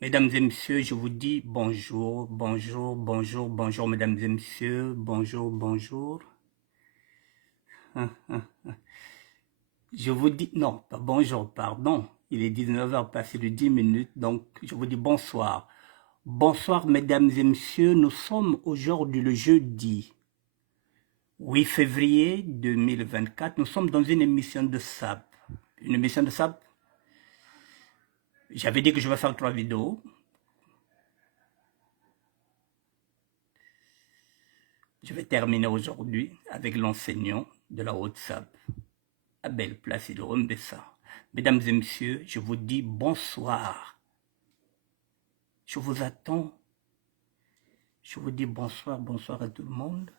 Mesdames et messieurs, je vous dis bonjour, bonjour, bonjour, bonjour, mesdames et messieurs, bonjour, bonjour. Je vous dis, non, pas bonjour, pardon. Il est 19 heures passé de 10 minutes, donc je vous dis bonsoir. Bonsoir, mesdames et messieurs, nous sommes aujourd'hui le jeudi 8 février 2024. Nous sommes dans une émission de SAP. Une émission de SAP. J'avais dit que je vais faire 3 vidéos. Je vais terminer aujourd'hui avec l'enseignant de la Haute-Sap, Abel Placido Mbessa. Mesdames et messieurs, je vous dis bonsoir. Je vous attends. Je vous dis bonsoir, bonsoir à tout le monde.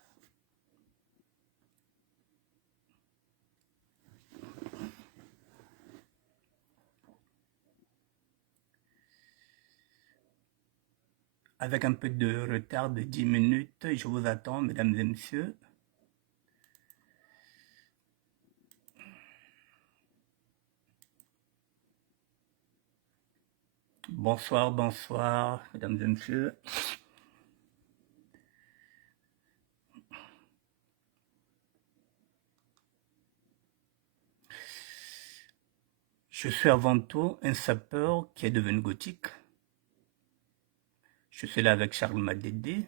Avec un peu de retard de 10 minutes, je vous attends, mesdames et messieurs. Bonsoir, bonsoir, mesdames et messieurs. Je suis avant tout un sapeur qui est devenu gothique. Je suis là avec Charles Madédé,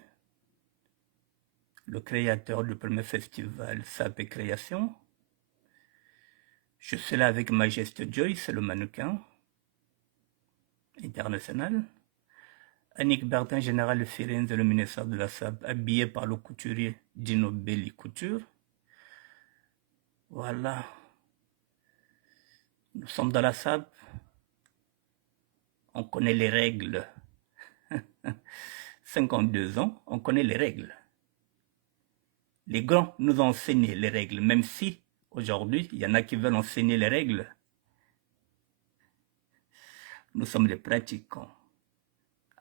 le créateur du premier festival SAP et Création. Je suis là avec Majesté Joyce, le mannequin international. Annick Bertin, général de Firenze, le ministère de la SAP, habillé par le couturier Dino Belli Couture. Voilà. Nous sommes dans la SAP. On connaît les règles. 52 ans, on connaît les règles. Les grands nous ont enseigné les règles, même si aujourd'hui, il y en a qui veulent enseigner les règles. Nous sommes des pratiquants,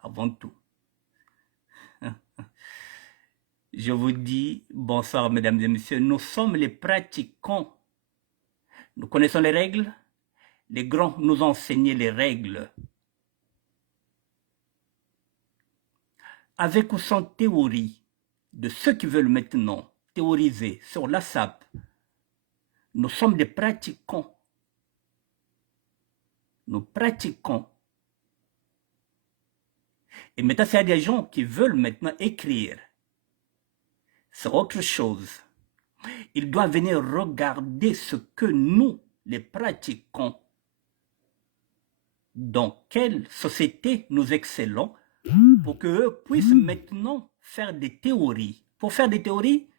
avant tout. Je vous dis bonsoir, mesdames et messieurs. Nous sommes les pratiquants. Nous connaissons les règles. Les grands nous ont enseigné les règles. Avec ou sans théorie de ceux qui veulent maintenant théoriser sur la SAP, nous sommes des pratiquants. Nous pratiquons. Et maintenant, il y a des gens qui veulent maintenant écrire. C'est autre chose. Ils doivent venir regarder ce que nous, les pratiquons. Dans quelle société nous excellons pour qu'eux puissent maintenant faire des théories. Pour faire des théories,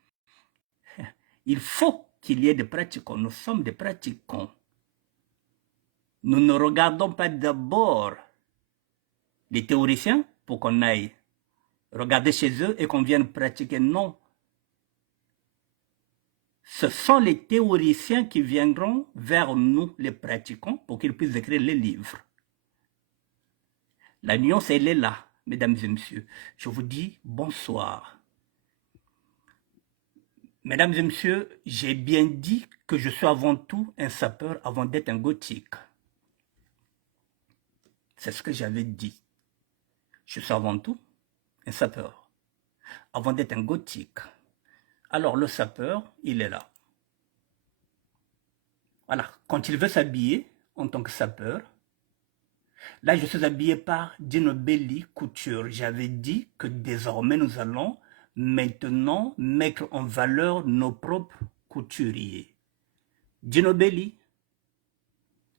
il faut qu'il y ait des pratiquants. Nous sommes des pratiquants. Nous ne regardons pas d'abord les théoriciens pour qu'on aille regarder chez eux et qu'on vienne pratiquer. Non. Ce sont les théoriciens qui viendront vers nous, les pratiquants, pour qu'ils puissent écrire les livres. La nuance, elle est là, mesdames et messieurs. Je vous dis bonsoir. Mesdames et messieurs, j'ai bien dit que je suis avant tout un sapeur avant d'être un gothique. C'est ce que j'avais dit. Je suis avant tout un sapeur avant d'être un gothique. Alors le sapeur, il est là. Voilà, quand il veut s'habiller en tant que sapeur, là je suis habillé par Dino Belli Couture. J'avais dit que désormais nous allons maintenant mettre en valeur nos propres couturiers. Dino Belli,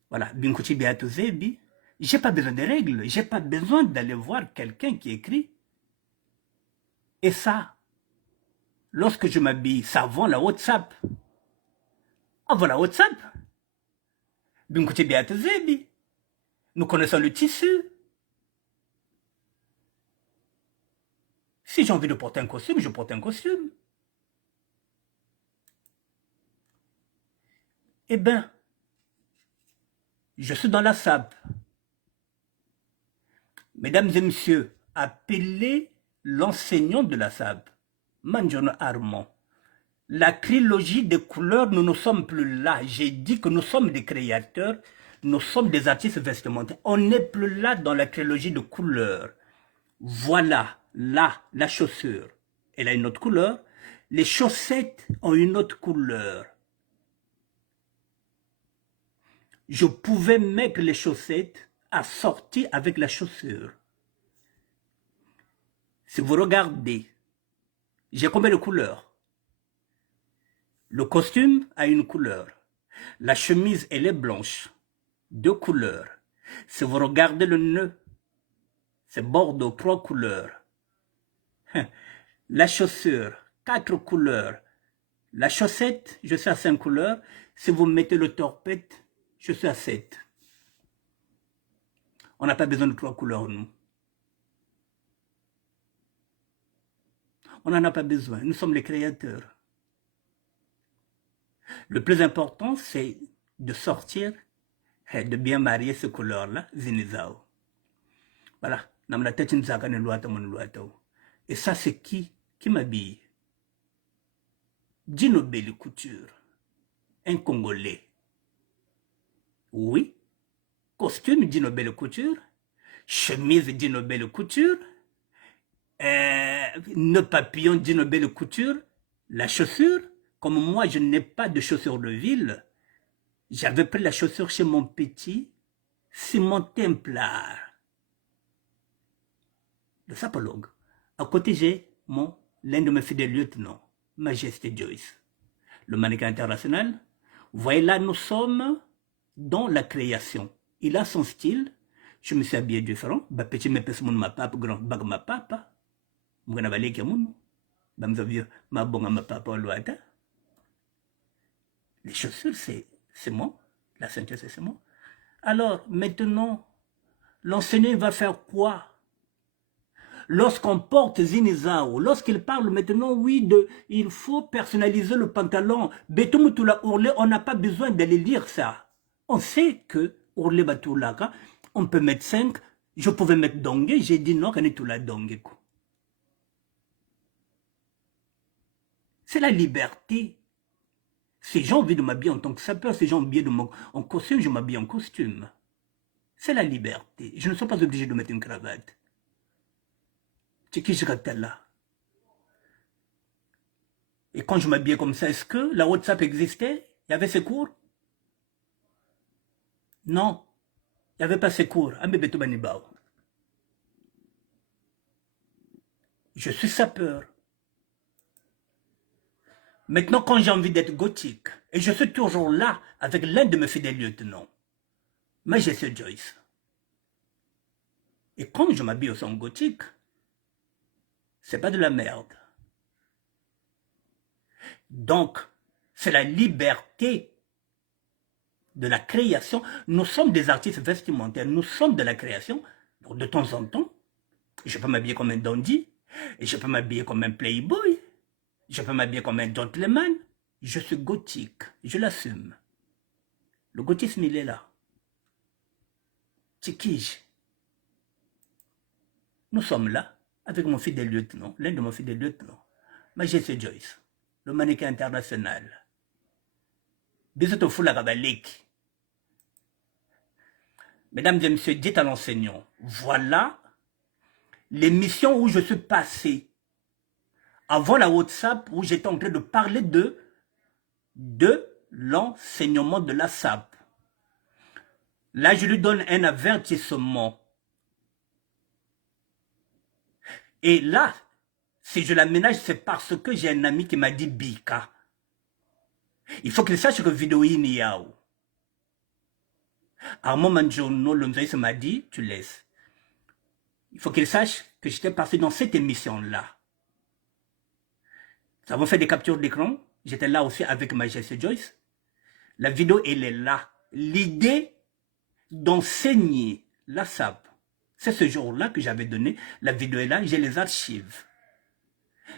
voilà, Binkuchi Beato Zebi. J'ai pas besoin de règles, j'ai pas besoin d'aller voir quelqu'un qui écrit. Et ça, lorsque je m'habille, ça avant la WhatsApp. Avant la WhatsApp, Binkuchi Beato Zebi. Nous connaissons le tissu. Si j'ai envie de porter un costume, je porte un costume. Eh bien, je suis dans la SAP. Mesdames et messieurs, appelez l'enseignant de la SAP, Manjono Armand. La trilogie des couleurs, nous ne sommes plus là. J'ai dit que nous sommes des créateurs. Nous sommes des artistes vestimentaires. On n'est plus là dans la trilogie de couleurs. Voilà, là, la chaussure. Elle a une autre couleur. Les chaussettes ont une autre couleur. Je pouvais mettre les chaussettes assorties avec la chaussure. Si vous regardez, j'ai combien de couleurs? Le costume a une couleur. La chemise, elle est blanche. 2 couleurs. Si vous regardez le nœud, c'est bordeaux, 3 couleurs. La chaussure, 4 couleurs. La chaussette, je suis à 5 couleurs. Si vous mettez le torpette, je suis à 7. On n'a pas besoin de 3 couleurs, nous. On n'en a pas besoin. Nous sommes les créateurs. Le plus important, c'est de sortir et de bien marier ces couleurs-là, zinizao. Voilà. Et ça, c'est qui m'habille? Dino Belli Couture. Un Congolais. Oui. Costume Dino Belli Couture. Chemise Dino Belli Couture. Nœud papillon Dino Belli Couture. La chaussure. Comme moi, je n'ai pas de chaussures de ville. J'avais pris la chaussure chez mon petit Simon Templar. Le sapologue. À côté, j'ai l'un de mes fidèles lieutenants, Majesté Joyce, le mannequin international. Vous voyez là, nous sommes dans la création. Il a son style. Je me suis habillé différent. Petit me pèse mon ma papa, grand bag ma papa. Mwana baleki mon. Bamzavio ma bonga ma papa loata. Les chaussures, c'est moi. La ceinture, c'est moi. Alors, maintenant, l'enseignant va faire quoi? Lorsqu'on porte Zinizao, lorsqu'il parle maintenant, oui, il faut personnaliser le pantalon. Betumutula Ourlé, on n'a pas besoin d'aller lire ça. On sait que Ourlé Batulaka, on peut mettre 5. Je pouvais mettre Dongé, j'ai dit non, qu'on est tout là Dongé. C'est la liberté. Si j'ai envie de m'habiller en tant que sapeur, si j'ai envie de en costume, je m'habille en costume. C'est la liberté. Je ne suis pas obligé de mettre une cravate. C'est qui je là. Et quand je m'habillais comme ça, est-ce que la WhatsApp existait? Il y avait ces cours? Non. Il n'y avait pas ces cours. Je suis sapeur. Maintenant, quand j'ai envie d'être gothique, et je suis toujours là avec l'un de mes fidèles lieutenants, Majesté Joyce. Et quand je m'habille au son gothique, c'est pas de la merde. Donc, c'est la liberté de la création. Nous sommes des artistes vestimentaires, nous sommes de la création. Donc, de temps en temps, je peux m'habiller comme un dandy, et je peux m'habiller comme un playboy, je peux m'habiller comme un gentleman. Je suis gothique, je l'assume. Le gothisme, il est là. Tchikij. Nous sommes là avec mon fidèle lieutenant, l'un de mon fidèles lieutenants, Majesté Joyce, le mannequin international. Bisoto Fula Kabalek. Mesdames et messieurs, dites à l'enseignant, voilà l'émission où je suis passé avant la WhatsApp, où j'étais en train de parler de l'enseignement de la SAP. Là, je lui donne un avertissement. Et là, si je la ménage, c'est parce que j'ai un ami qui m'a dit Bika. Il faut qu'il sache que vidéo il y a. Armand Manjono, l'Onzaïs m'a dit, tu laisses. Il faut qu'il sache que j'étais passé dans cette émission-là. Ça vous fait des captures d'écran. J'étais là aussi avec Majesté Joyce. La vidéo, elle est là. L'idée d'enseigner la SAP, c'est ce jour-là que j'avais donné. La vidéo est là, j'ai les archives.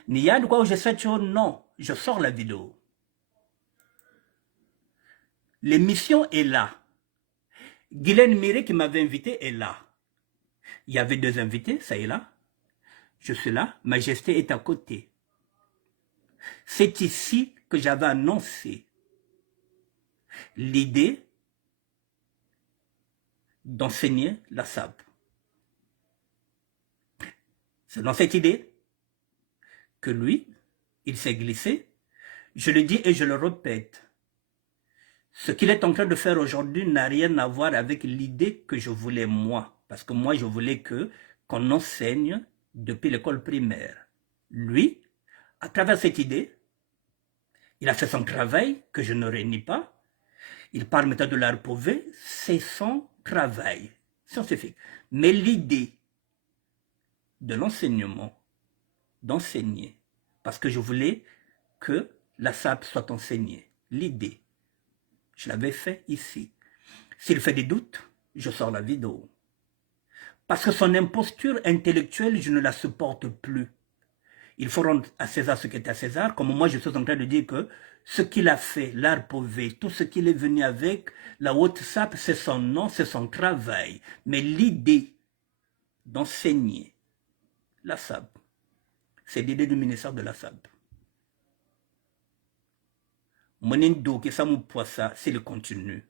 N'y a de quoi où je sais, non, je sors la vidéo. L'émission est là. Guylaine Miré qui m'avait invité est là. Il y avait 2 invités, ça est là. Je suis là, Majesté est à côté. C'est ici que j'avais annoncé l'idée d'enseigner la SAP. C'est dans cette idée que lui, il s'est glissé. Je le dis et je le répète. Ce qu'il est en train de faire aujourd'hui n'a rien à voir avec l'idée que je voulais moi. Parce que moi, je voulais qu'on enseigne depuis l'école primaire. Lui, à travers cette idée, il a fait son travail, que je ne renie pas. Il parle maintenant de l'art pauvre, c'est son travail scientifique. Mais l'idée de l'enseignement, d'enseigner, parce que je voulais que la SAP soit enseignée, l'idée, je l'avais fait ici. S'il fait des doutes, je sors la vidéo. Parce que son imposture intellectuelle, je ne la supporte plus. Il faut rendre à César ce qui est à César, comme moi je suis en train de dire que ce qu'il a fait, l'art pauvre, tout ce qu'il est venu avec, la haute SAP, c'est son nom, c'est son travail. Mais l'idée d'enseigner la SAP, c'est l'idée du ministère de la SAP. Monindo, qui ça me poisse ça, c'est le continu.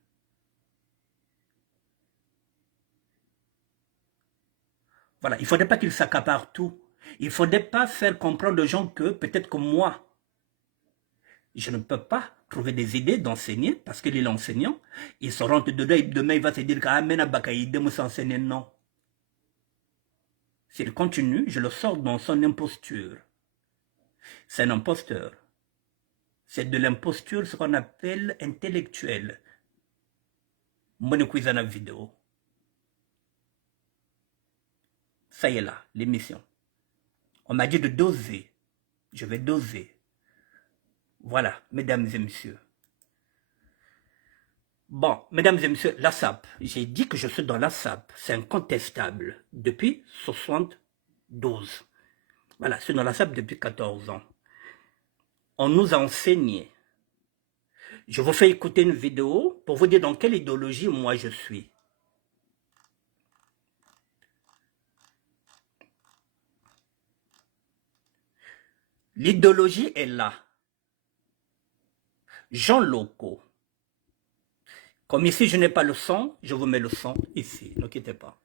Voilà, il ne faudrait pas qu'il s'accapare tout. Il ne faudrait pas faire comprendre aux gens que peut-être que moi, je ne peux pas trouver des idées d'enseigner parce qu'il est l'enseignant. Il se rentre dedans et demain il va se dire qu'Amen Abakaïde me s'enseigner. Non. S'il continue, je le sors dans son imposture. C'est un imposteur. C'est de l'imposture, ce qu'on appelle intellectuelle. Moi, je suis dans la vidéo. Ça y est là, l'émission. On m'a dit de doser. Je vais doser. Voilà, mesdames et messieurs. Bon, mesdames et messieurs, la SAP. J'ai dit que je suis dans la SAP. C'est incontestable. Depuis 72. Voilà, je suis dans la SAP depuis 14 ans. On nous a enseigné. Je vous fais écouter une vidéo pour vous dire dans quelle idéologie moi je suis. L'idéologie est là. Jean Locaux. Comme ici, je n'ai pas le son, je vous mets le son ici. Ne quittez pas.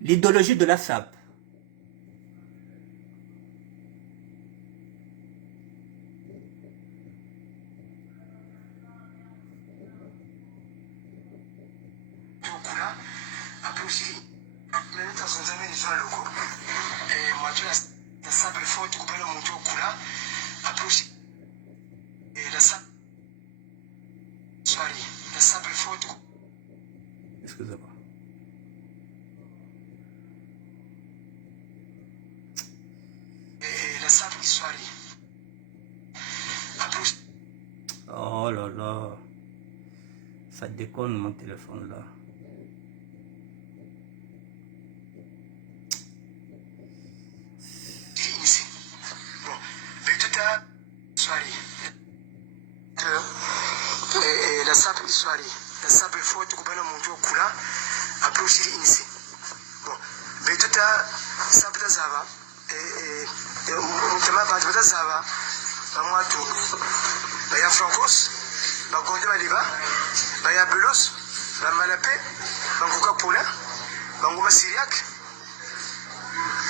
L'idéologie de la SAP. Excusez-moi. Oh là là. Ça déconne mon téléphone là. La SAP histoire, la SAP il faut que kubana muntu okula approche inisi. Bon, mais tout à SAP tazaba mutama ba tazaba bamwa tu ba ya francos ba gonde ba liba ba ya belos ba malapé ba kuka pola ba ngoma syriac.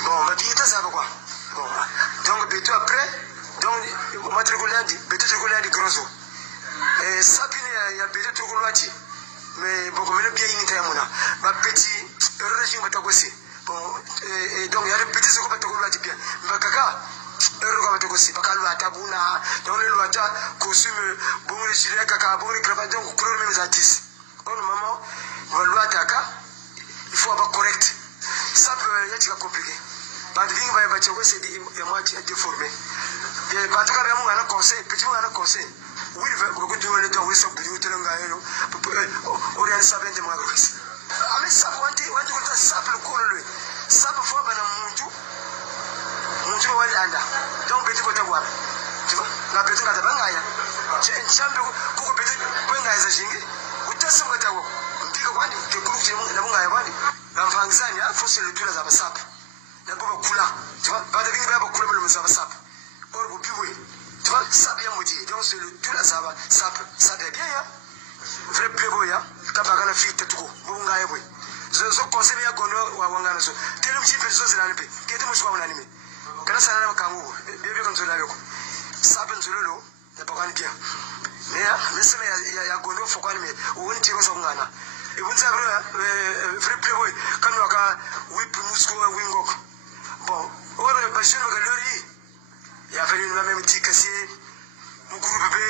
Bon, ba dit tazaba quoi. Bon, donc bientôt après donc matriculandi bientôt matriculandi grosso. Sapine ya bete tokolwati mais bon comme le bien inita yamuna ba petit relation batakosi bon donc ya petit ce ko batakolwati bien ba kaka ero ko batakosi bakalwa tabuna donc le lwata costume bon le gilet kaka bon le cravate donc couleur même à 10 on maman va lwata ka il faut avoir correct ça peut y être compliqué ba de ba ba choko c'est ya moi déformé et ba to ka bien mon na conseil petit mon na conseil. Oui, vous continuez de voir ça, vous dites que vous avez un sapin de moi. Mais ça, vous avez un sapin de colonne. Ça, vous faut un montou. Montou, vous allez là. Donc, petit côté, vous tu vois, la petite à la bangaya. J'ai une chambre pour que petit, vous n'ayez pas gagné. Vous êtes se mo tawo ndika kwani ke group je mo na mo ngaya kwani bamfangizani afo se letula za basap na bo kula tu vois ba de bingi ba kula mo za basap or bo biwe tu vois ça bien modi donc c'est letula za basap ça de bien ya vrai playboy ya kaba kana fi tetuko bo ngaya boy zo conseil ya gono wa wangana so tele mchipe zo zinanipe kete mo shwa unanime kana sana na kangu bebe konzo na yoko saben zulolo ya pakani pia ya meseme ya gono fokani me wonti rosa ngana ibunza bro free playboy kanu aka whip musko wingok bon ora bashino galori ya feri na même tikasi mu groupe be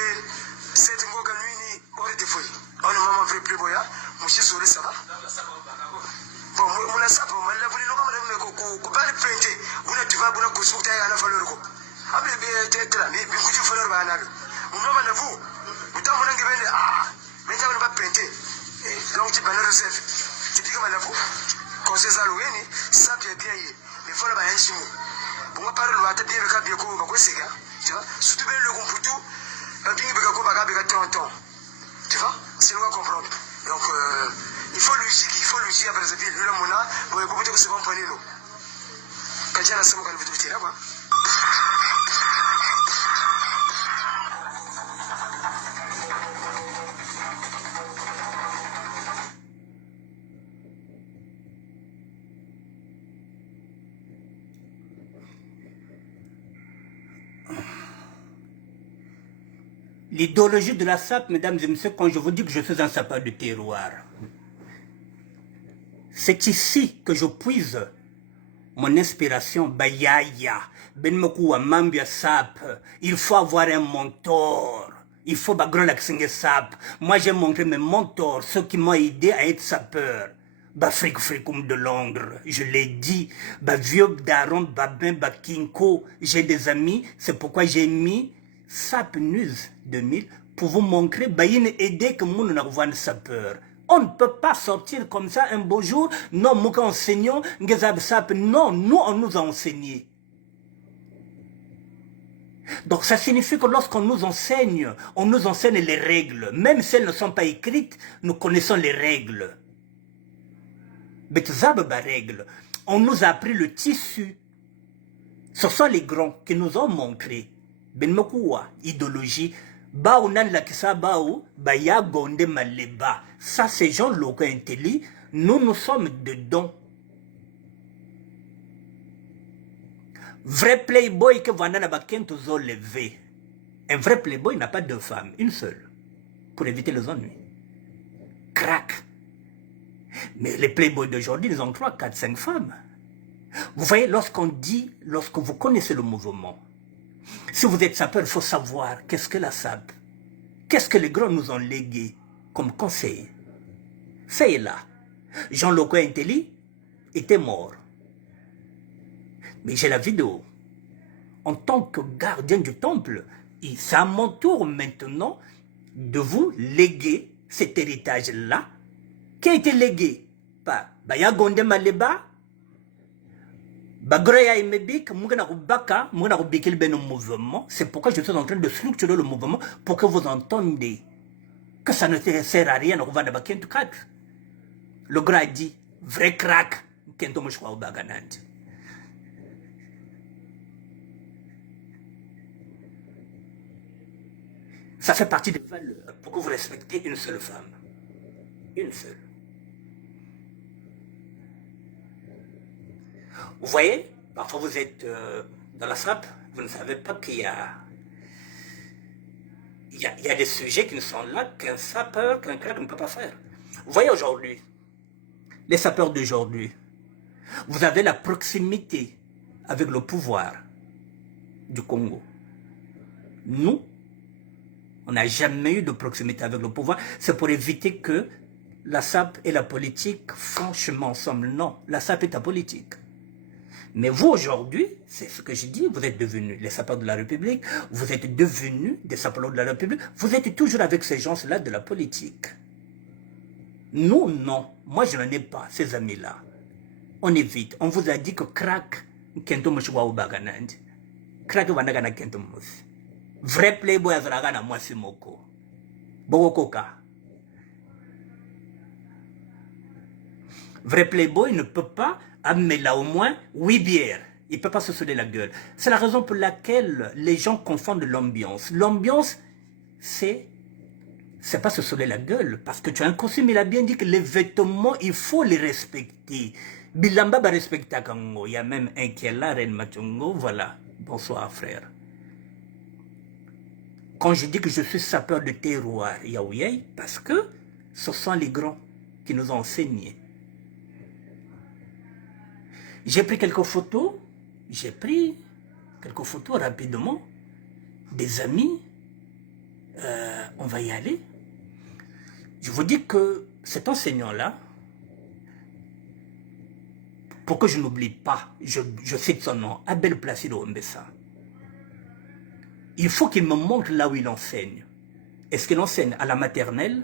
set ngoga nuini ora defoi ona mama free playboy ya mushizore saba bon muna sapo mala vuli no kama me ko bali pente una diva buna kusuta ya na falor ko abe be tetra mi kuji falor ba na no ma na vu utamu nangi bene me jabu ba pente donc tu banner reserve tu dis comme la vu conseil ça loueni ça bien bien me falor ba yanchimu bunga parole wa ta bien ka bien ko ba ko sega tu vois surtout ben le computu bingi be ko ba ka be ka tonton tu vois c'est nous comprendre donc il faut logique après ça le mona bon il faut que c'est bon pour nous quand j'ai la somme quand vous dites là quoi. L'idéologie de la SAP, mesdames et messieurs, quand je vous dis que je suis un sapeur de terroir, c'est ici que je puise mon inspiration. Bayaya, Benmoku Mambia SAP, il faut avoir un mentor. Il faut bagrer la SAP. Moi, j'ai montré mes mentors, ceux qui m'ont aidé à être sapeur. Bafrik Frikoum de Londres, je l'ai dit. Vieux Daron, Babin, Bakinko, j'ai des amis, c'est pourquoi j'ai mis SAP News 2000 pour vous montrer une idée que nous n'avons pas de sapeur. On ne peut pas sortir comme ça un beau jour. Non, nous enseignons, non, nous, on nous a enseigné. Donc ça signifie que lorsqu'on nous enseigne, on nous enseigne les règles. Même si elles ne sont pas écrites, nous connaissons les règles. Règles. On nous a appris le tissu. Ce sont les grands qui nous ont montré. Benmokuwa, idéologie. Baounan la kisa baou, baya gonde maleba. Ça, c'est gens locaux intelligents. Nous sommes dedans. Vrai playboy que vous n'avez pas levé. Un vrai playboy n'a pas deux femmes, une seule. Pour éviter les ennuis. Crac. Mais les playboys d'aujourd'hui, ils ont 3, 4, 5 femmes. Vous voyez, lorsqu'on dit, lorsque vous connaissez le mouvement, si vous êtes sapeur, il faut savoir qu'est-ce que la SAP, qu'est-ce que les grands nous ont légué comme conseil. C'est là. Jean Loco Intelli était mort. Mais j'ai la vidéo. En tant que gardien du temple, c'est à mon tour maintenant de vous léguer cet héritage-là qui a été légué par Bayagonde Maleba, Bagroya Imebik, Mougana Baka, Mougana Bikil Ben mouvement. C'est pourquoi je suis en train de structurer le mouvement pour que vous entendiez que ça ne sert à rien. Le gras dit, vrai crack, Kento Mouchwa ou Baganand. Ça fait partie des valeurs pour que vous respectez une seule femme. Une seule. Vous voyez, parfois vous êtes dans la SAP, vous ne savez pas qu'il y a des sujets qui ne sont là qu'un sapeur, qu'un crack ne peut pas faire. Vous voyez aujourd'hui, les sapeurs d'aujourd'hui, vous avez la proximité avec le pouvoir du Congo. Nous, on n'a jamais eu de proximité avec le pouvoir. C'est pour éviter que la SAP et la politique font chemin ensemble. Non, la SAP est apolitique. Mais vous, aujourd'hui, c'est ce que je dis, vous êtes devenus les sapeurs de la République, vous êtes devenus des sapeurs de la République, vous êtes toujours avec ces gens-là de la politique. Nous, non. Moi, je n'en ai pas, ces amis-là. On évite. On vous a dit que crack, kento mouchwa ou baganand. Crack wanagana kento mousse. Vrai playboy azaragana moi simoko. Bogokoka. Vrai playboy ne peut pas, mais là au moins, 8 bières. Il ne peut pas se saouler la gueule. C'est la raison pour laquelle les gens confondent l'ambiance. L'ambiance, c'est pas se saouler la gueule. Parce que tu as un costume, il a bien dit que les vêtements, il faut les respecter. Bilamba va respecter Kango. Il y a même un qui est là, Ren Machongo. Voilà. Bonsoir, frère. Quand je dis que je suis sapeur de terroir, Yaouyay, parce que ce sont les grands qui nous ont enseigné. J'ai pris quelques photos rapidement, des amis, on va y aller. Je vous dis que cet enseignant-là, pour que je n'oublie pas, je cite son nom, Abel Placido Mbessa, il faut qu'il me montre là où il enseigne. Est-ce qu'il enseigne à la maternelle?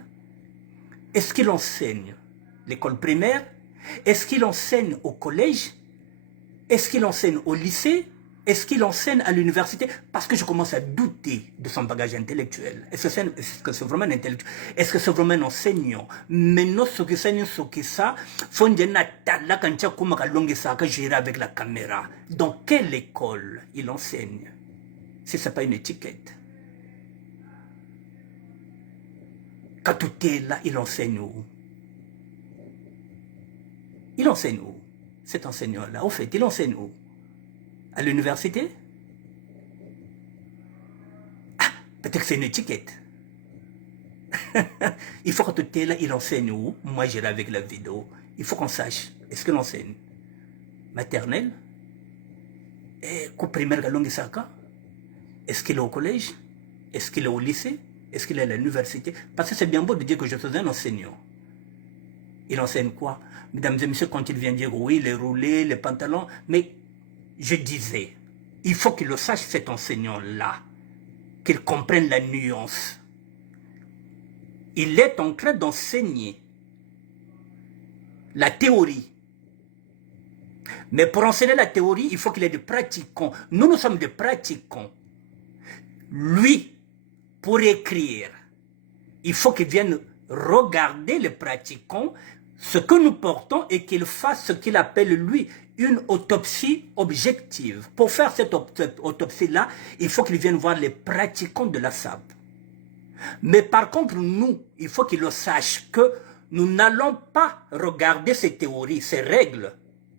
Est-ce qu'il enseigne l'école primaire? Est-ce qu'il enseigne au collège? Est-ce qu'il enseigne au lycée? Est-ce qu'il enseigne à l'université? Parce que je commence à douter de son bagage intellectuel. Est-ce que c'est vraiment un intellectuel? Est-ce que c'est vraiment un enseignant? Maintenant, ce que c'est, ça, faut gérer avec la caméra. Dans quelle école il enseigne? Si ce n'est pas une étiquette. Quand tout est là, il enseigne où? Il enseigne où? Cet enseignant-là, au fait, il enseigne où? À l'université? Ah, peut-être que c'est une étiquette. Il faut que tout est là, il enseigne où? Moi, j'irai avec la vidéo. Il faut qu'on sache. Est-ce qu'il enseigne? Maternelle? Et cours primaire Galongi Saka? Est-ce qu'il est au collège? Est-ce qu'il est au lycée? Est-ce qu'il est à l'université? Parce que c'est bien beau de dire que je suis un enseignant. Il enseigne quoi? Mesdames et messieurs, quand il vient dire oui, les roulés, les pantalons, mais je disais, il faut qu'il le sache, cet enseignant-là, qu'il comprenne la nuance. Il est en train d'enseigner la théorie. Mais pour enseigner la théorie, il faut qu'il ait des pratiquants. Nous sommes des pratiquants. Lui, pour écrire, il faut qu'il vienne regarder les pratiquants, ce que nous portons, et qu'il fasse ce qu'il appelle, lui, une autopsie objective. Pour faire cette autopsie-là, il faut qu'il vienne voir les pratiquants de la SAP. Mais par contre, nous, il faut qu'il le sache que nous n'allons pas regarder ces théories, ces règles,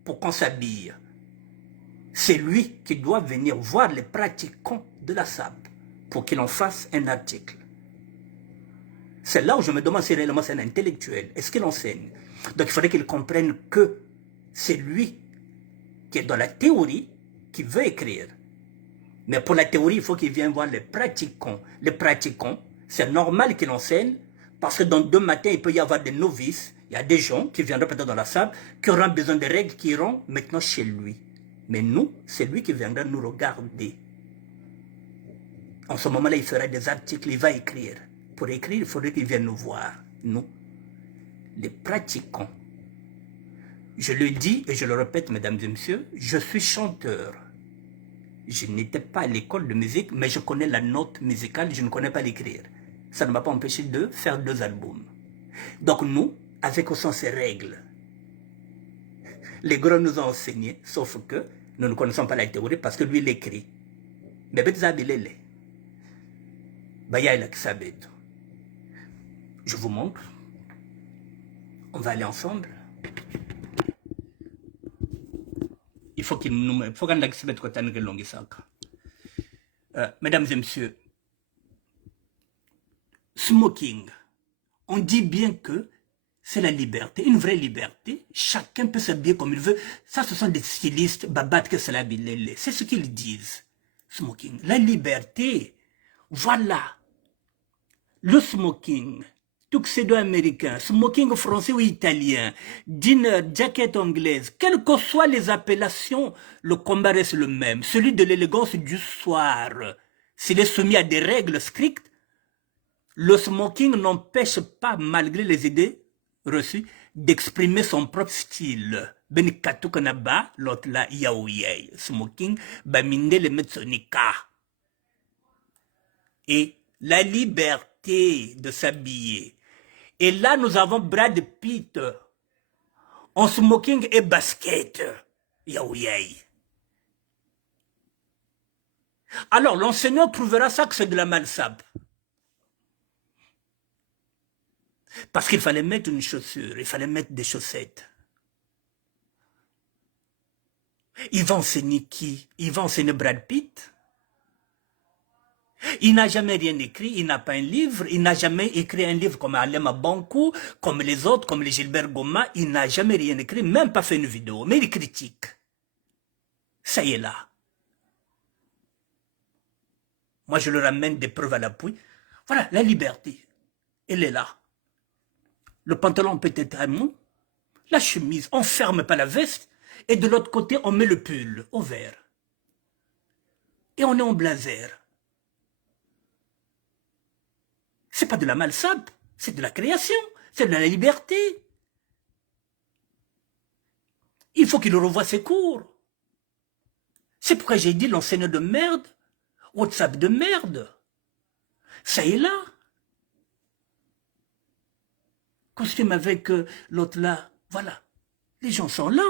pour qu'on s'habille. C'est lui qui doit venir voir les pratiquants de la SAP pour qu'il en fasse un article. C'est là où je me demande si réellement c'est un intellectuel. Est-ce qu'il enseigne? Donc il faudrait qu'il comprenne que c'est lui qui est dans la théorie qui veut écrire. Mais pour la théorie, il faut qu'il vienne voir les pratiquants. Les pratiquants, c'est normal qu'il enseigne, parce que dans 2 matins, il peut y avoir des novices. Il y a des gens qui viendront peut-être dans la salle, qui auront besoin de règles, qui iront maintenant chez lui. Mais nous, c'est lui qui viendra nous regarder. En ce moment-là, il fera des articles, il va écrire. Pour écrire, il faudrait qu'il vienne nous voir, nous, les pratiquants. Je le dis et je le répète, mesdames et messieurs, je suis chanteur. Je n'étais pas à l'école de musique, mais je connais la note musicale, je ne connais pas l'écrire. Ça ne m'a pas empêché de faire 2 albums. Donc nous, avec au sens ces règles, les grands nous ont enseigné, sauf que nous ne connaissons pas la théorie parce que lui, il écrit. Mais Betzabilele, Baya Sabedo. Je vous montre. On va aller ensemble. Il faut qu'il nous... Il faut qu'on accepte que tu longue mesdames et messieurs, smoking, on dit bien que c'est la liberté, une vraie liberté. Chacun peut s'habiller comme il veut. Ça, ce sont des stylistes, babat que c'est la bilele. C'est ce qu'ils disent. Smoking, la liberté. Voilà. Le smoking, tuxedo américain, smoking français ou italien, dinner, jacket anglaise, quelles que soient les appellations, le combat reste le même, celui de l'élégance du soir. S'il est soumis à des règles strictes, le smoking n'empêche pas, malgré les idées reçues, d'exprimer son propre style. Ben katukanaba, l'autre là, yaouyay, smoking, baminde le metsonika. Et la liberté de s'habiller. Et là, nous avons Brad Pitt. en smoking et basket. Yaouyai. Alors, l'enseignant trouvera ça que c'est de la malsape. Parce qu'il fallait mettre une chaussure, il fallait mettre des chaussettes. Il va enseigner qui? Il va enseigner Brad Pitt? Il n'a jamais rien écrit, il n'a pas un livre, il n'a jamais écrit un livre comme Alema Bankou, comme les autres, comme les Gilbert Goma, il n'a jamais rien écrit, même pas fait une vidéo, mais il critique. Ça y est là. Moi, je le ramène des preuves à l'appui. Voilà, la liberté, elle est là. Le pantalon peut être mou, la chemise, on ne ferme pas la veste, et de l'autre côté, on met le pull au vert. Et on est en blazer. C'est pas de la malsape, c'est de la création, c'est de la liberté. Il faut qu'il revoie ses cours. C'est pourquoi j'ai dit l'enseignant de merde, WhatsApp de merde. Ça est là. Costume avec l'autre là, voilà. Les gens sont là.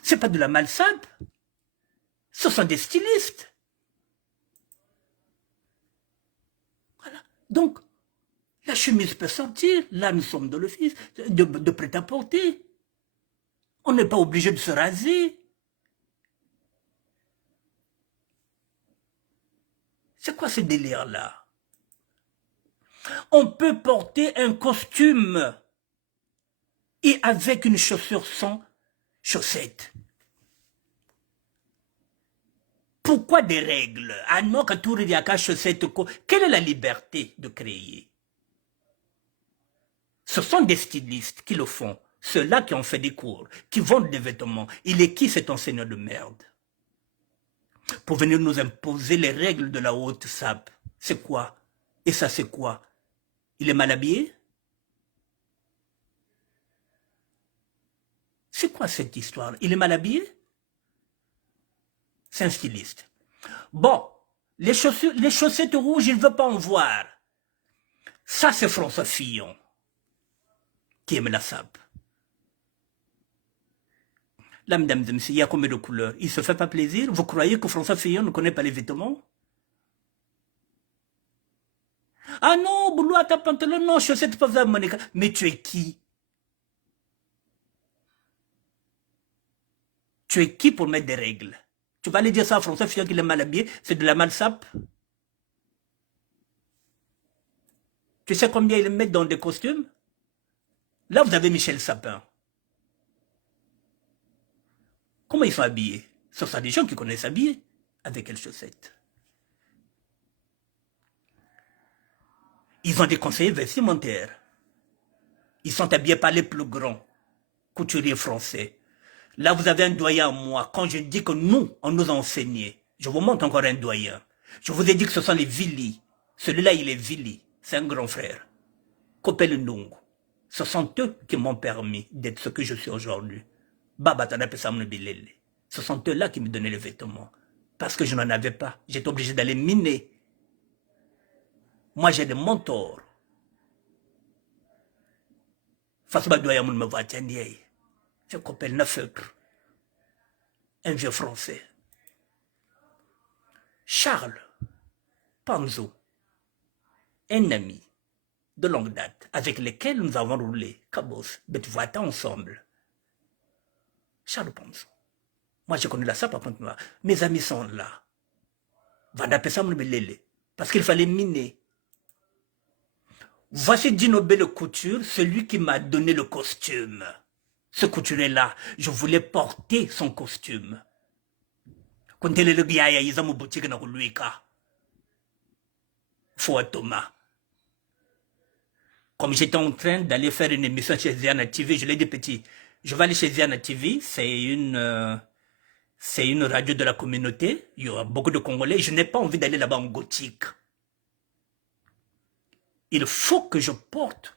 C'est pas de la malsape. Ce sont des stylistes. Voilà. Donc, la chemise peut sortir. Là, nous sommes dans l'office de prêt-à-porter. On n'est pas obligé de se raser. C'est quoi ce délire-là? On peut porter un costume et avec une chaussure sans chaussettes. Pourquoi des règles? Quelle est la liberté de créer? Ce sont des stylistes qui le font. Ceux-là qui ont fait des cours, qui vendent des vêtements. Il est qui cet enseignant de merde? Pour venir nous imposer les règles de la haute sape. C'est quoi? Et ça c'est quoi? Il est mal habillé? C'est quoi cette histoire? Il est mal habillé? C'est un styliste. Bon, les chaussettes rouges, il ne veut pas en voir. Ça, c'est François Fillon qui aime la sape. Là, mesdames et messieurs, il y a combien de couleurs? Il ne se fait pas plaisir? Vous croyez que François Fillon ne connaît pas les vêtements? Ah non, boulot à ta pantalon, non, chaussettes pas ça, Monica. Mais tu es qui? Tu es qui pour mettre des règles? Tu vas aller dire ça à François Fillon qu'il est mal habillé? C'est de la malsape? Tu sais combien ils mettent dans des costumes? Là, vous avez Michel Sapin. Comment ils sont habillés? Ce sont des gens qui connaissent habiller. Avec quelles chaussettes? Ils ont des conseillers vestimentaires. Ils sont habillés par les plus grands couturiers français. Là, vous avez un doyen à moi. Quand je dis que nous, on nous a enseigné, je vous montre encore un doyen. Je vous ai dit que ce sont les Vili. Celui-là, il est Vili. C'est un grand frère. Kopel Ndungu. Ce sont eux qui m'ont permis d'être ce que je suis aujourd'hui. Baba Tanapesamne Bilele. Ce sont eux-là qui me donnaient les vêtements. Parce que je n'en avais pas. J'étais obligé d'aller miner. Moi, j'ai des mentors. Fasba doyen me voit tiendier. Je Kopel Nafeutre. Un vieux français. Charles Panzo. Un ami de longue date avec lequel nous avons roulé Cabos, Betvoita ensemble. Charles Panzo. Moi, je connais la sape à Pointe-Noire. Mes amis sont là. Parce qu'il fallait miner. Voici Dino Belle Couture, celui qui m'a donné le costume. Ce couturier-là, je voulais porter son costume. Faut Thomas. Comme j'étais en train d'aller faire une émission chez Ziana TV, je l'ai dit petit, je vais aller chez Ziana TV, c'est une radio de la communauté, il y aura beaucoup de Congolais, je n'ai pas envie d'aller là-bas en gothique. Il faut que je porte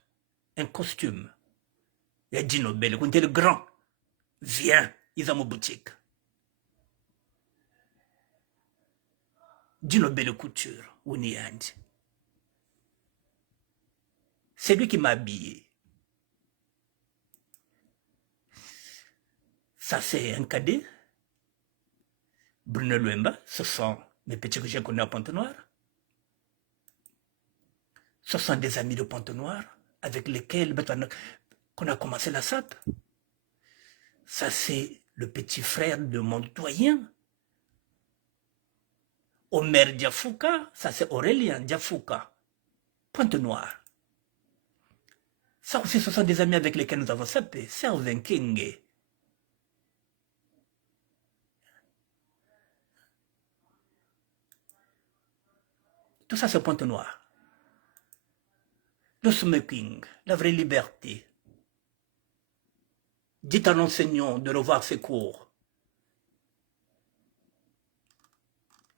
un costume. Il a dit Nobel, quand tu es le grand, viens, ils ont ma boutique. Dino Belle Couture, Uniand. C'est lui qui m'a habillé. Ça, c'est un cadet. Bruno Luemba, ce sont mes petits que j'ai connus à Pointe-Noire. Ce sont des amis de Pointe-Noire avec lesquels qu'on a commencé la SAP. Ça, c'est le petit frère de mon doyen. Omer Diafouka, ça c'est Aurélien Diafouka. Pointe-Noire. Ça aussi, ce sont des amis avec lesquels nous avons sapé. Servin King. Tout ça, c'est Pointe-Noire. Le smoking, la vraie liberté. Dites à l'enseignant de revoir ses cours.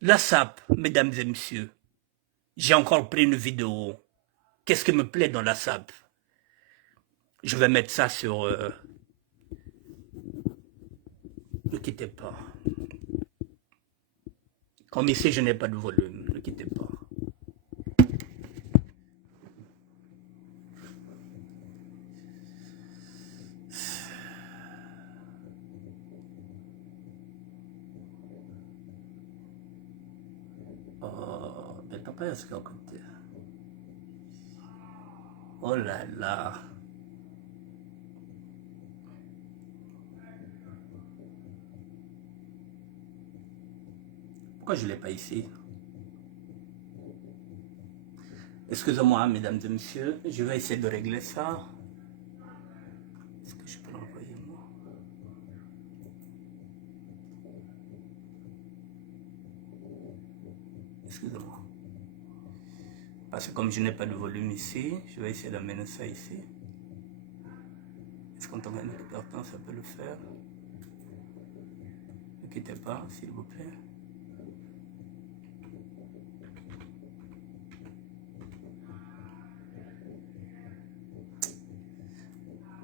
La SAP, mesdames et messieurs. J'ai encore pris une vidéo. Qu'est-ce qui me plaît dans la SAP? Je vais mettre ça sur... Ne quittez pas. Comme ici, je n'ai pas de volume. Ne quittez pas. Oh, mais papa, est-ce qu'il y a côté? Oh là là. Pourquoi je ne l'ai pas ici? Excusez-moi, mesdames et messieurs, je vais essayer de régler ça. Est-ce que je peux l'envoyer moi? Excusez-moi. Parce que comme je n'ai pas de volume ici, je vais essayer d'amener ça ici. Est-ce qu'on t'envoie une répertoire, ça peut le faire? Ne quittez pas, s'il vous plaît.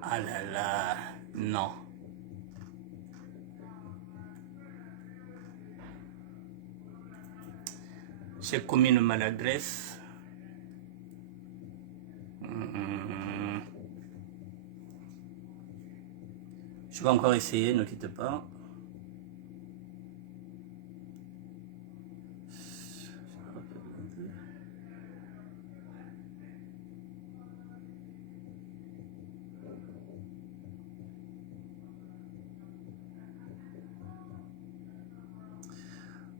Ah là là, non. J'ai commis une maladresse. Je vais encore essayer, ne quittez pas.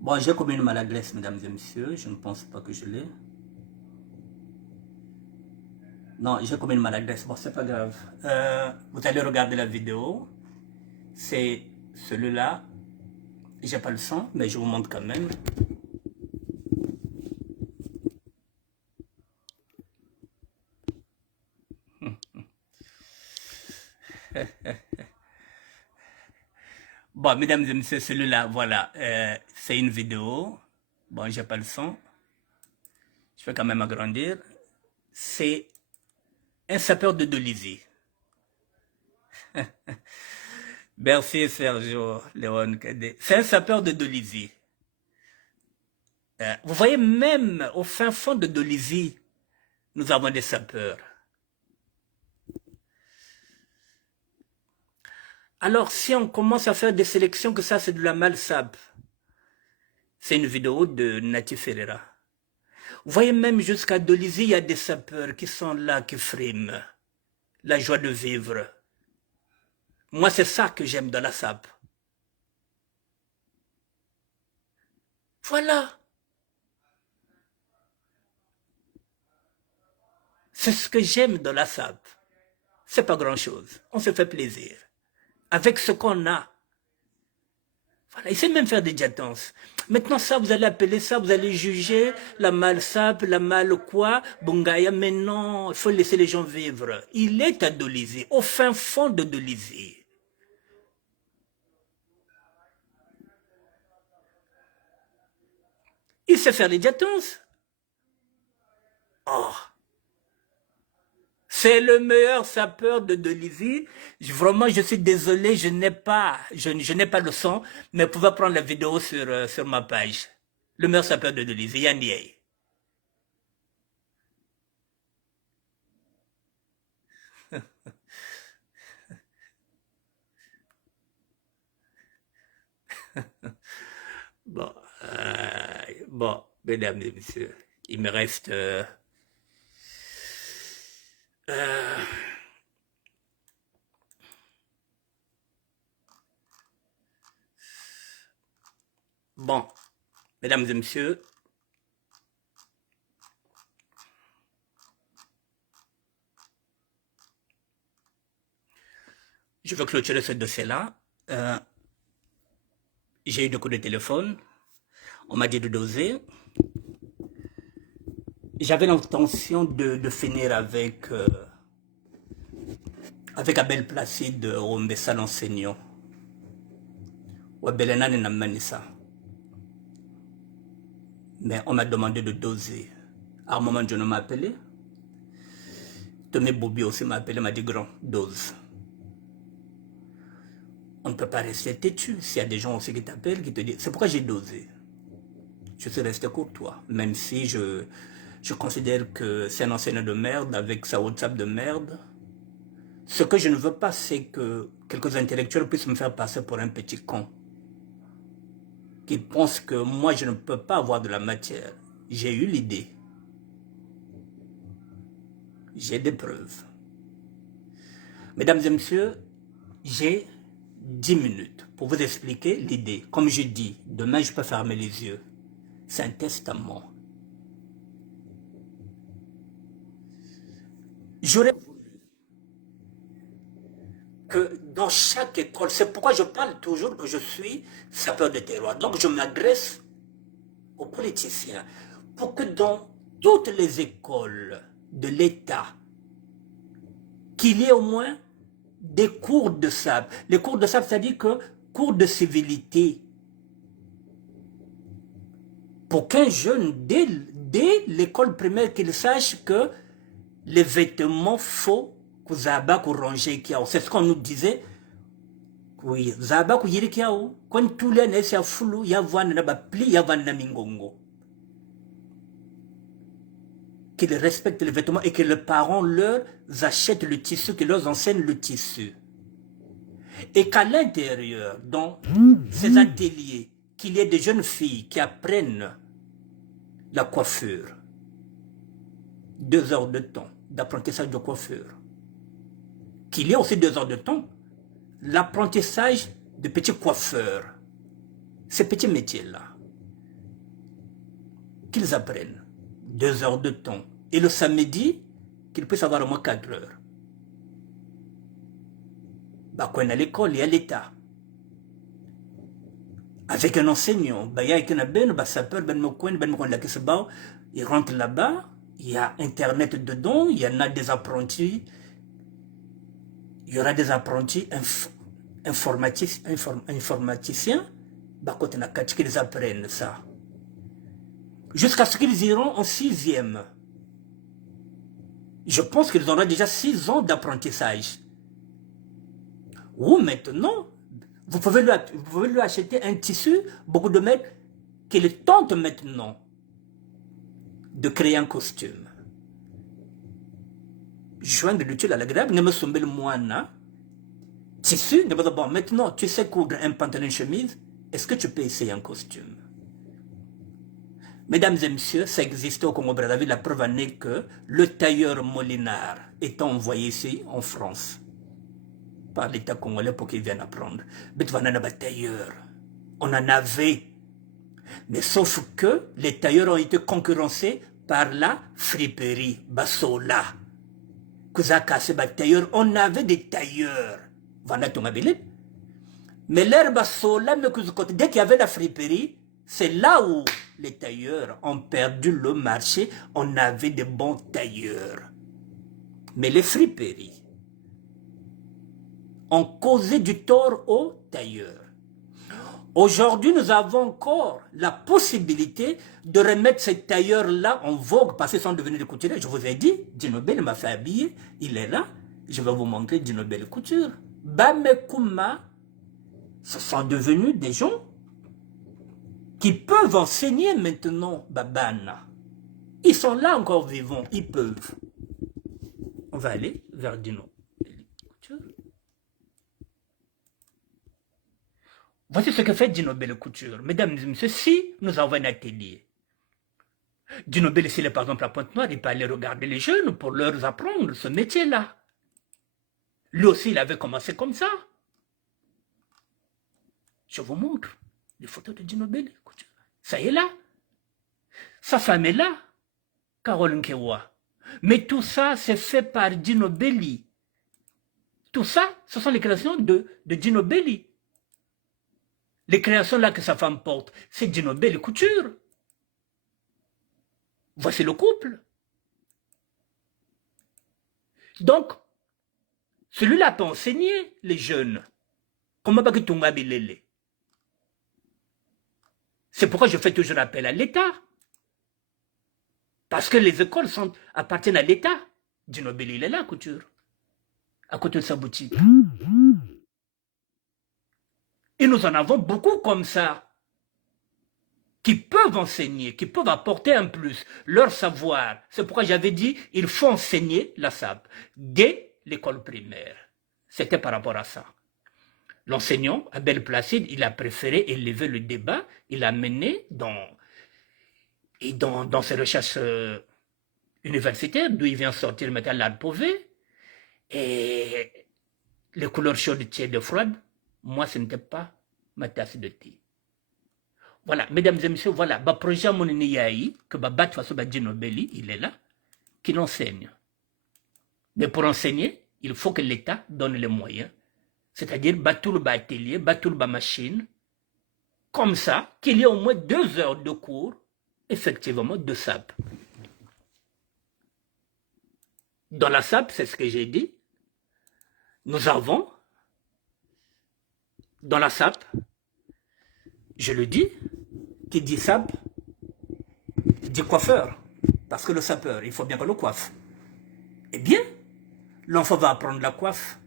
Bon, j'ai commis une maladresse, mesdames et messieurs. Je ne pense pas que je l'ai. Non, j'ai commis une maladresse. Bon, c'est pas grave. Vous allez regarder la vidéo. C'est celui-là. J'ai pas le son, mais je vous montre quand même. Bon, mesdames et messieurs, celui-là, voilà. C'est une vidéo. Bon, j'ai pas le son. Je vais quand même agrandir. C'est un sapeur de Dolisie. Merci Sergio Léon Cadet. C'est un sapeur de Dolisie. Vous voyez, même au fin fond de Dolisie, nous avons des sapeurs. Alors, si on commence à faire des sélections, que ça c'est de la malsap, c'est une vidéo de Nati Ferreira. Vous voyez, même jusqu'à Dolisie, il y a des sapeurs qui sont là, qui friment. La joie de vivre. Moi, c'est ça que j'aime dans la SAP. Voilà. C'est ce que j'aime dans la SAP. C'est pas grand-chose. On se fait plaisir. Avec ce qu'on a. Voilà, il sait même faire des diatances. Maintenant, ça, vous allez appeler ça, vous allez juger la malsap, la mal quoi, Bungaya, mais non, il faut laisser les gens vivre. Il est à Dolisie, au fin fond de Dolisie. Il sait faire les diatances. Oh, c'est le meilleur sapeur de Dolisie. Vraiment, je suis désolé, je n'ai pas le son, mais vous pouvez prendre la vidéo sur ma page. Le meilleur sapeur de Dolisie, Yannier. Bon, mesdames et messieurs, il me reste... euh, bon, mesdames et messieurs, je veux clôturer ce dossier-là. J'ai eu des coups de téléphone. On m'a dit de doser. J'avais l'intention de finir avec Abel Placide Rombessa l'enseignant. Wabelenane na Manissa. Mais on m'a demandé de doser. À un moment, je m'a appelé. Tomé Boubi aussi m'a appelé, m'a dit grand, dose. On ne peut pas rester têtu. S'il y a des gens aussi qui t'appellent, qui te disent. C'est pourquoi j'ai dosé. Je suis resté courtois, même si je considère que c'est un enseignant de merde avec sa WhatsApp de merde. Ce que je ne veux pas, c'est que quelques intellectuels puissent me faire passer pour un petit con. Qui pensent que moi, je ne peux pas avoir de la matière. J'ai eu l'idée. J'ai des preuves. Mesdames et messieurs, j'ai 10 minutes pour vous expliquer l'idée. Comme je dis, demain, je peux fermer les yeux. C'est un testament. J'aurais voulu que dans chaque école, c'est pourquoi je parle toujours que je suis sapeur de terroir. Donc je m'adresse aux politiciens pour que dans toutes les écoles de l'État, qu'il y ait au moins des cours de sable. Les cours de sable, c'est-à-dire que cours de civilité. Pour qu'un jeune, dès l'école primaire, qu'il sache que les vêtements faux, que Zaba, que ranger, c'est ce qu'on nous disait. Oui, Zaba, que yiri kiao, quand tout le monde est flou, il y a un pli, il y a un mingongo. Qu'ils respectent les vêtements et que les parents leur achètent le tissu, que leur enseignent le tissu. Et qu'à l'intérieur, dans ces ateliers, qu'il y ait des jeunes filles qui apprennent la coiffure. 2 heures de temps d'apprentissage de coiffure. Qu'il y ait aussi 2 heures de temps l'apprentissage de petits coiffeurs. Ces petits métiers-là. Qu'ils apprennent 2 heures de temps. Et le samedi, qu'ils puissent avoir au moins 4 heures. Bah, quand on est à l'école, il y a l'État. Avec un enseignant, bah, il y a un sapeur, il rentre là-bas, il y a Internet dedans, il y en a des apprentis, il y aura des apprentis informaticiens, bah, quand on a quatre qu'ils apprennent ça. Jusqu'à ce qu'ils iront en 6e. Je pense qu'ils auront déjà 6 ans d'apprentissage. Ou maintenant, vous pouvez lui acheter un tissu, beaucoup de mètres, qu'il tente maintenant de créer un costume. Joindre l'utile à l'agréable, ne me sommet le moine. Tissu, ne me bon, maintenant, tu sais coudre un pantalon chemise, est-ce que tu peux essayer un costume? Mesdames et messieurs, ça existe au Congo-Brazzaville, la preuve en est que le tailleur Molinard est envoyé ici en France par l'État congolais pour qu'il vienne apprendre. Mais tu vas en avoir tailleur. On en avait. Mais sauf que les tailleurs ont été concurrencés par la friperie Bassola. On avait des tailleurs. Mais l'herbe Bassola, dès qu'il y avait la friperie, c'est là où les tailleurs ont perdu le marché. On avait de bons tailleurs. Mais les friperies ont causé du tort aux tailleurs. Aujourd'hui, nous avons encore la possibilité de remettre ces tailleurs-là en vogue parce qu'ils sont devenus des couturiers. Je vous ai dit, Djinobel m'a fait habiller, il est là. Je vais vous montrer Djinobel Couture. Bamekuma, ce sont devenus des gens qui peuvent enseigner maintenant Babana. Ils sont là encore vivants, ils peuvent. On va aller vers Dino. Voici ce que fait Djinobel Couture. Mesdames et messieurs, si nous avons un atelier, Dino Belli, s'il est par exemple à Pointe-Noire, il peut aller regarder les jeunes pour leur apprendre ce métier-là. Lui aussi, il avait commencé comme ça. Je vous montre les photos de Dino Belli. Ça y est là. Sa femme est là, Carole Nkewa. Mais tout ça, c'est fait par Dino Belli. Tout ça, ce sont les créations de Dino Belli. Les créations là que sa femme porte, c'est Dino Belli Couture. Voici le couple. Donc, celui-là peut enseigner les jeunes. Comment pas que Tunga Bilele. C'est pourquoi je fais toujours appel à l'État. Parce que les écoles appartiennent à l'État. Dino Belli, il est là, Couture. À côté de sa boutique. Et nous en avons beaucoup comme ça. Qui peuvent enseigner, qui peuvent apporter un plus, leur savoir. C'est pourquoi j'avais dit, il faut enseigner la SAP dès l'école primaire. C'était par rapport à ça. L'enseignant, Abel Placide, il a préféré élever le débat, il a mené dans ses recherches universitaires, d'où il vient sortir maintenant l'art pauvé, et les couleurs chaudes, tièdes et froides, moi ce n'était pas ma tasse de thé. Voilà, mesdames et messieurs, voilà, le projet Monini Yahi, que Babat Faso Dino Belli, il est là, qui l'enseigne. Mais pour enseigner, il faut que l'État donne les moyens. C'est-à-dire, Batoul Atelier, Batoul Machine, comme ça, qu'il y ait au moins 2 heures de cours, effectivement, de SAP. Dans la SAP, c'est ce que j'ai dit, nous avons, dans la SAP, je le dis, qui dit SAP, dit coiffeur. Parce que le sapeur, il faut bien qu'on le coiffe. Eh bien, l'enfant va apprendre la coiffe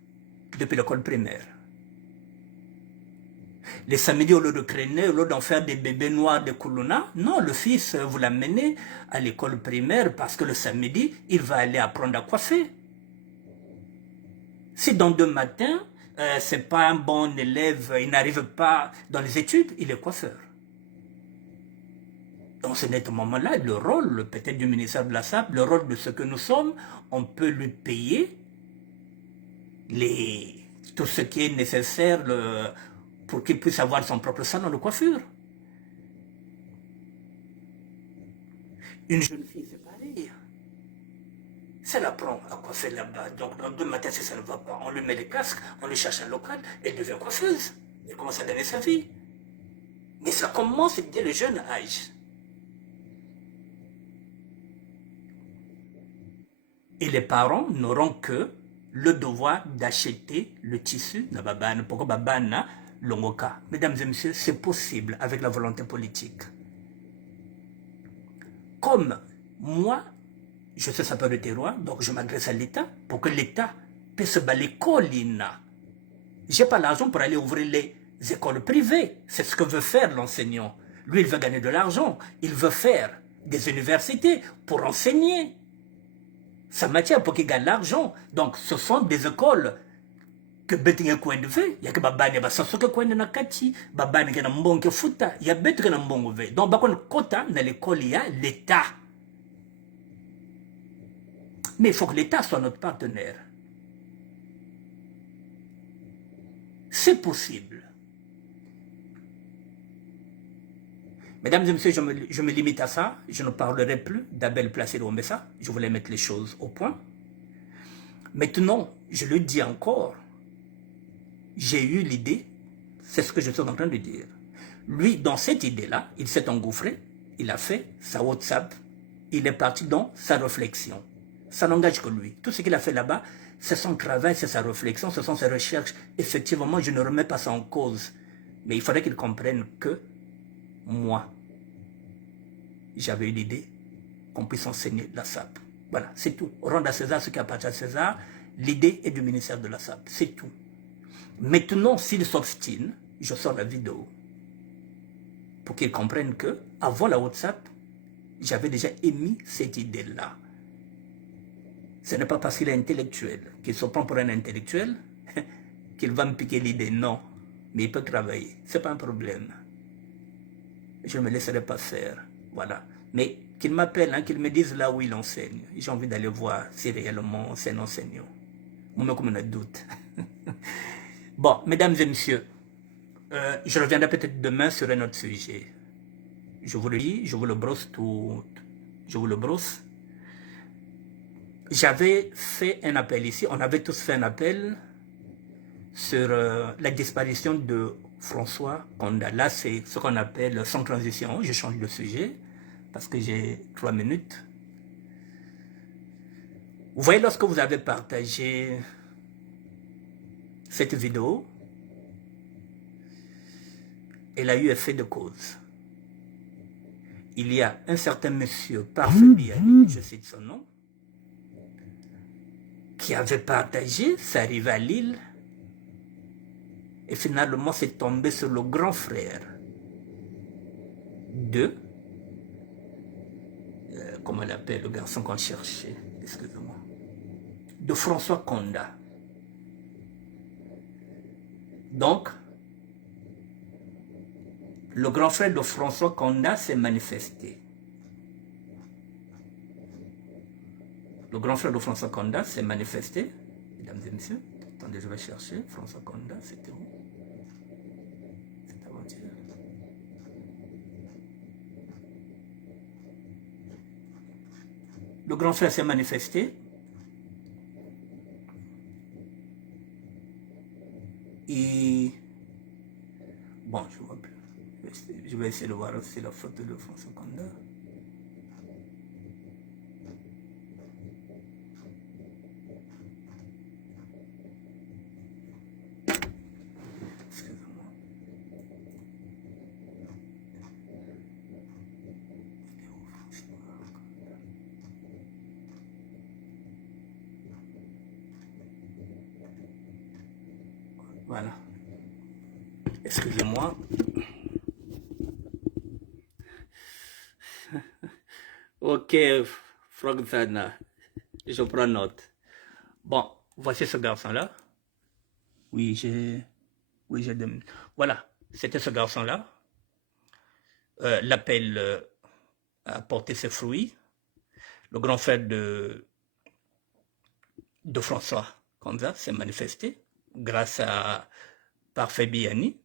depuis l'école primaire. Les samedis, au lieu de traîner, au lieu d'en faire des bébés noirs de Kuluna, non, le fils, vous l'amenez à l'école primaire parce que le samedi, il va aller apprendre à coiffer. Si dans 2 matins, c'est pas un bon élève, il n'arrive pas dans les études, il est coiffeur. Dans ce net moment-là, le rôle peut-être du ministère de la SAP, le rôle de ce que nous sommes, on peut lui payer tout ce qui est nécessaire pour qu'il puisse avoir son propre salon de coiffure. Une jeune fille, c'est pareil. Si elle apprend à coiffer là-bas, donc dans 2 matins, si ça ne va pas, on lui met des casques, on lui cherche un local, elle devient coiffeuse. Elle commence à gagner sa vie. Mais ça commence dès le jeune âge. Et les parents n'auront que le devoir d'acheter le tissu de Babane. Pourquoi Babane Longoka? Mesdames et messieurs, c'est possible avec la volonté politique. Comme moi, je suis sapeur de terroir, donc je m'adresse à l'État pour que l'État puisse balayer colline. Je n'ai pas l'argent pour aller ouvrir les écoles privées. C'est ce que veut faire l'enseignant. Lui, il veut gagner de l'argent. Il veut faire des universités pour enseigner sa matière pour qu'il gagne l'argent. Donc, ce sont des écoles que betinge kwende ve, ya ke babane ba sasoke kwende na kati, babane ke na mbonke futa, ya betre na mbongo ve. Donc, bakon kota na l'école, il y a l'État. Mais il faut que l'État soit notre partenaire. C'est possible. Mesdames et messieurs, je me limite à ça. Je ne parlerai plus d'Abel Placide Oumbessa. Je voulais mettre les choses au point. Maintenant, je le dis encore, j'ai eu l'idée, c'est ce que je suis en train de dire. Lui, dans cette idée-là, il s'est engouffré, il a fait sa WhatsApp, il est parti dans sa réflexion. Ça n'engage que lui. Tout ce qu'il a fait là-bas, c'est son travail, c'est sa réflexion, ce sont ses recherches. Effectivement, je ne remets pas ça en cause. Mais il faudrait qu'il comprenne que moi, j'avais eu l'idée qu'on puisse enseigner la SAP. Voilà, c'est tout. Rendre à César ce qui appartient à César. L'idée est du ministère de la SAP. C'est tout. Maintenant, s'il s'obstine, je sors la vidéo pour qu'il comprenne que, avant la WhatsApp, j'avais déjà émis cette idée-là. Ce n'est pas parce qu'il est intellectuel, qu'il se prend pour un intellectuel, qu'il va me piquer l'idée. Non, mais il peut travailler. Ce n'est pas un problème. Je ne me laisserai pas faire. Voilà. Mais qu'il m'appelle, hein, qu'il me dise là où il enseigne. J'ai envie d'aller voir si réellement c'est un enseignant. Moi, comme on a doute. Bon, mesdames et messieurs, je reviendrai peut-être demain sur un autre sujet. Je vous le dis, je vous le brosse tout. Je vous le brosse. J'avais fait un appel ici, on avait tous fait un appel sur la disparition de François Konda. Là, c'est ce qu'on appelle sans transition. Je change de sujet parce que j'ai 3 minutes. Vous voyez, lorsque vous avez partagé cette vidéo, elle a eu effet de cause. Il y a un certain monsieur, Parfait Biani, je cite son nom, qui avait partagé, c'est arrivé à Lille, et finalement c'est tombé sur le grand frère de, comment on l'appelle, le garçon qu'on cherchait, excusez-moi, de François Konda. Donc, le grand frère de François Konda s'est manifesté. Le grand frère de François Konda s'est manifesté, mesdames et messieurs. Attendez, je vais chercher. François Konda, c'était où? C'était avant-hier. Le grand frère s'est manifesté. Et bon, je vois plus. Je vais essayer de voir aussi la photo de François Konda. Excusez-moi. Voilà. Excusez-moi. Ok, Frogzana, je prends note. Bon, voici ce garçon-là. Oui, j'ai deux minutes. Voilà, c'était ce garçon-là. L'appel a porté ses fruits. Le grand frère de François Konda s'est manifesté grâce à Parfait Biani,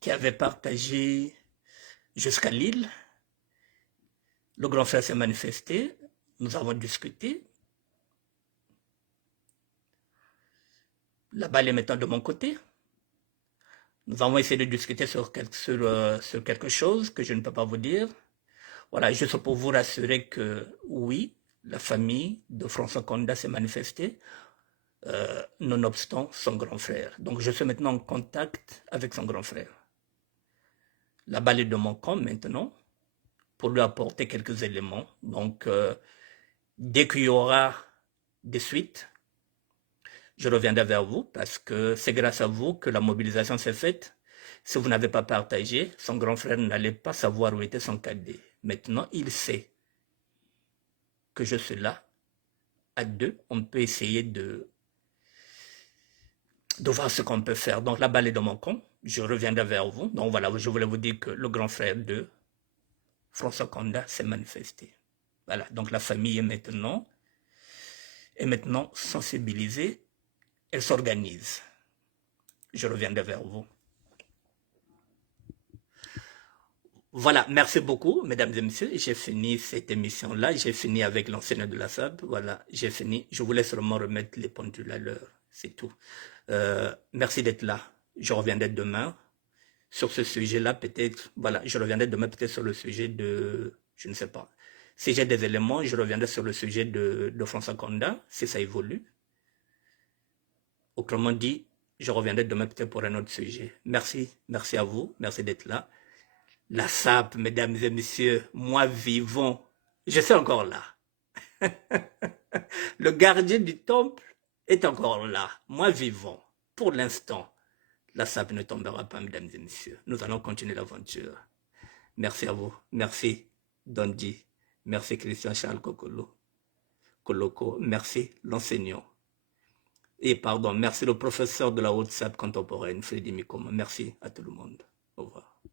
qui avait partagé jusqu'à Lille. Le grand frère s'est manifesté, nous avons discuté. La balle est maintenant de mon côté. Nous avons essayé de discuter sur quelque chose que je ne peux pas vous dire. Voilà, juste pour vous rassurer que oui, la famille de François Konda s'est manifestée, nonobstant son grand frère. Donc je suis maintenant en contact avec son grand frère. La balle est de mon camp maintenant, pour lui apporter quelques éléments. Donc, dès qu'il y aura des suites, je reviendrai vers vous parce que c'est grâce à vous que la mobilisation s'est faite. Si vous n'avez pas partagé, son grand frère n'allait pas savoir où était son cadet. Maintenant, il sait que je suis là. À deux, on peut essayer de voir ce qu'on peut faire. Donc, la balle est dans mon camp. Je reviendrai vers vous. Donc, voilà, je voulais vous dire que le grand frère de François Konda s'est manifesté. Voilà, donc la famille est maintenant sensibilisée. Elle s'organise. Je reviendrai vers vous. Voilà, merci beaucoup, mesdames et messieurs. J'ai fini cette émission-là. J'ai fini avec l'enseignant de la SAB. Voilà, j'ai fini. Je voulais seulement remettre les pendules à l'heure. C'est tout. Merci d'être là. Je reviendrai demain sur ce sujet-là, peut-être. Voilà, je reviendrai demain peut-être sur le sujet de... Je ne sais pas. Si j'ai des éléments, je reviendrai sur le sujet de François Konda, si ça évolue. Autrement dit, je reviendrai demain peut-être pour un autre sujet. Merci, merci à vous, merci d'être là. La SAP, mesdames et messieurs, moi vivant, je suis encore là. Le gardien du temple est encore là, moi vivant. Pour l'instant, la SAP ne tombera pas, mesdames et messieurs. Nous allons continuer l'aventure. Merci à vous, merci Dondi, merci Christian Charles Koloko, merci l'enseignant. Et pardon, merci le professeur de la haute SAP contemporaine, Freddy Mikoma. Merci à tout le monde.